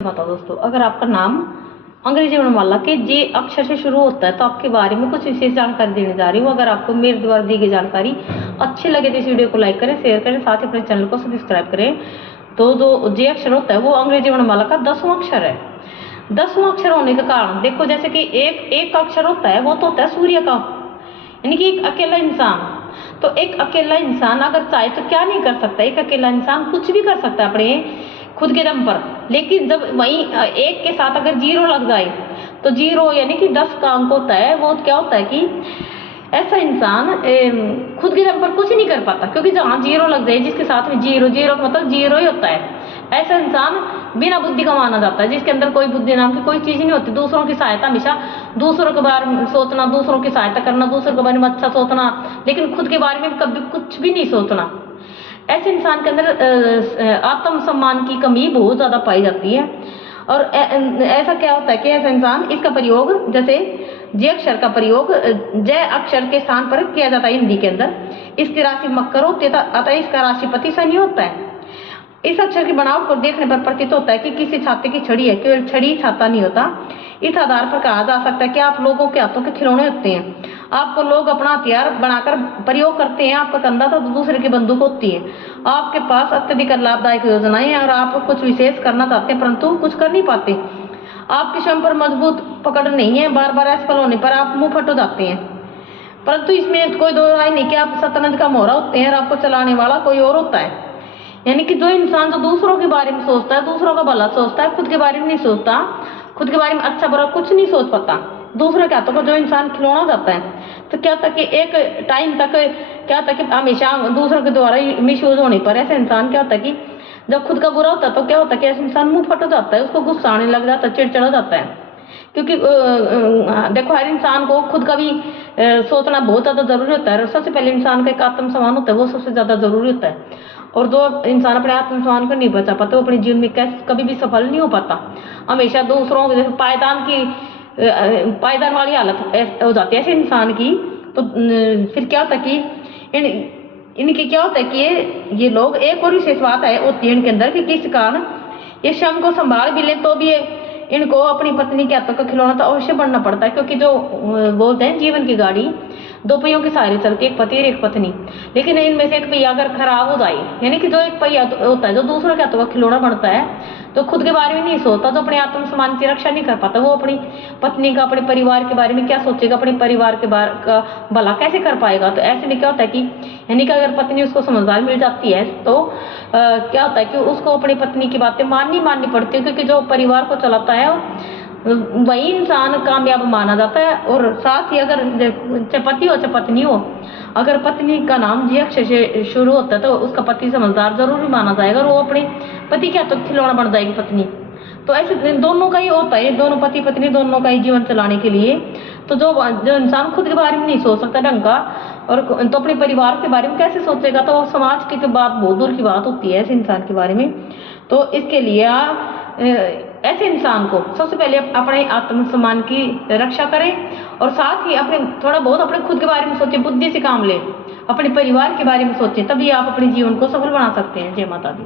बताओ दोस्तों, अगर आपका नाम अंग्रेजी वर्णमाला के जे अक्षर से शुरू होता है तो आपके बारे में कुछ विशेष जानकारी देने जा रही हूँ। अगर आपको मेरे द्वारा दी गई जानकारी अच्छी लगे तो इस वीडियो को लाइक करें, शेयर करें, साथ ही अपने चैनल को सब्सक्राइब करें। तो जो जे अक्षर होता है वो अंग्रेजी वर्णमाला का 10वां अक्षर है। 10वां अक्षर होने के कारण देखो, जैसे कि एक अक्षर होता है वो तो होता है सूर्य का, यानी कि एक अकेला इंसान। तो एक अकेला इंसान अगर चाहे तो क्या नहीं कर सकता, एक अकेला इंसान कुछ भी कर सकता है अपने खुद के दम पर। लेकिन जब वहीं एक के साथ अगर जीरो लग जाए तो जीरो यानी कि 10 का अंक होता है, वो क्या होता है कि ऐसा इंसान खुद के दम पर कुछ नहीं कर पाता, क्योंकि जहाँ जीरो लग जाए जिसके साथ में जीरो जीरो का मतलब जीरो ही होता है। ऐसा इंसान बिना बुद्धि का माना जाता है, जिसके अंदर कोई बुद्धि नाम की कोई चीज नहीं होती। दूसरों की सहायता हमेशा, दूसरों के बारे में सोचना, दूसरों की सहायता करना, दूसरों के बारे में अच्छा सोचना, लेकिन खुद के बारे में कभी कुछ भी नहीं सोचना। ऐसे इंसान के अंदर आत्मसम्मान की कमी बहुत ज़्यादा पाई जाती है। और ऐसा क्या होता है कि ऐसा इंसान, इसका प्रयोग जैसे जे अक्षर का प्रयोग जय अक्षर के स्थान पर किया जाता है हिंदी के अंदर। इसकी राशि मकर होती है, अतः इसका राशिपति शनि होता है। इस अक्षर की बनावट को देखने पर प्रतीत होता है कि किसी छाते की छड़ी है, केवल छड़ी छाता नहीं होता। इस आधार पर कहा जा सकता है कि आप लोगों के हाथों के खिलौने होते हैं। आपको लोग अपना हथियार बनाकर प्रयोग करते हैं। आपका कंधा तो दूसरे की बंदूक होती है। आपके पास अत्यधिक लाभदायक योजनाएं हैं और आप कुछ विशेष करना चाहते हैं परंतु कुछ कर नहीं पाते। आपके स्वयं पर मजबूत पकड़ नहीं है, बार बार असफल होने पर आप मुंह फट हो जाते हैं। परंतु इसमें कोई दो राय नहीं कि आप शतरंज का मोहरा होते हैं और आपको चलाने वाला कोई और होता है। यानी कि जो इंसान जो दूसरों के बारे में सोचता है, दूसरों का भला सोचता है, खुद के बारे में नहीं सोचता, खुद के बारे में अच्छा बुरा कुछ नहीं सोच पाता, दूसरों के हाथों को जो इंसान खिलौना जाता है, तो क्या होता है कि एक टाइम तक क्या होता है कि हमेशा दूसरों के द्वारा मिस यूज होने पर ऐसे इंसान क्या होता है कि जब खुद का बुरा होता है तो क्या होता है कि ऐसे इंसान मुंह फट हो जाता है, उसको गुस्सा आने लग जाता है, चिड़चिड़ हो जाता है। क्योंकि देखो, हर इंसान को खुद का भी सोचना बहुत ज़्यादा जरूरी होता है। सबसे पहले इंसान का एक आत्मसम्मान होता है, वो सबसे ज़्यादा जरूरी होता है। और जो इंसान अपने आत्मसम्मान को नहीं बचा पाता वो अपने जीवन में कभी भी सफल नहीं हो पाता। हमेशा दूसरों जैसे पायदान वाली हालत हो जाती है ऐसे इंसान की। तो फिर क्या होता है कि इनके क्या होता है कि ये लोग, एक और विशेष बात है होती है इनके अंदर कि किस कारण ये स्वयं को संभाल भी ले तो भी इनको अपनी पत्नी के हाथों का खिलौना तो अवश्य बनना पड़ता है। क्योंकि जो बोलते हैं जीवन की गाड़ी दो पहियों के सहारे चलती है, एक पति और एक पत्नी। लेकिन इनमें से एक पहिया अगर खराब हो जाए, यानी कि जो एक पहिया होता है जो दूसरों के हाथों का खिलौना बनता है, तो खुद के बारे में नहीं सोचता, जो अपने आत्मसम्मान की रक्षा नहीं कर पाता, वो अपनी पत्नी का, अपने परिवार के बारे में क्या सोचेगा, अपने परिवार के बारे का भला कैसे कर पाएगा। तो ऐसे में क्या होता है कि यानी कि अगर पत्नी उसको समझदार मिल जाती है तो क्या होता है कि उसको अपनी पत्नी की बातें माननी पड़ती है, क्योंकि जो परिवार को चलाता है वही इंसान कामयाब माना जाता है। और साथ ही अगर चाहे पति हो चाहे पत्नी हो, अगर पत्नी का नाम जे अक्षर से शुरू होता है तो उसका पति समझदार जरूर माना जाएगा और वो अपने पति के हाथों खिलौना बन जाएगी पत्नी। तो ऐसे दोनों का ही होता है, दोनों पति पत्नी दोनों का ही जीवन चलाने के लिए। तो जो इंसान खुद के बारे में नहीं सोच सकता ढंग का, और तो अपने परिवार के बारे में कैसे सोचेगा। तो समाज की तो बात बहुत दूर की बात होती है ऐसे इंसान के बारे में। तो इसके लिए ऐसे इंसान को सबसे पहले अपने आत्मसम्मान की रक्षा करें और साथ ही अपने थोड़ा बहुत अपने खुद के बारे में सोचें, बुद्धि से काम लें, अपने परिवार के बारे में सोचें, तभी आप अपने जीवन को सफल बना सकते हैं। जय माता दी।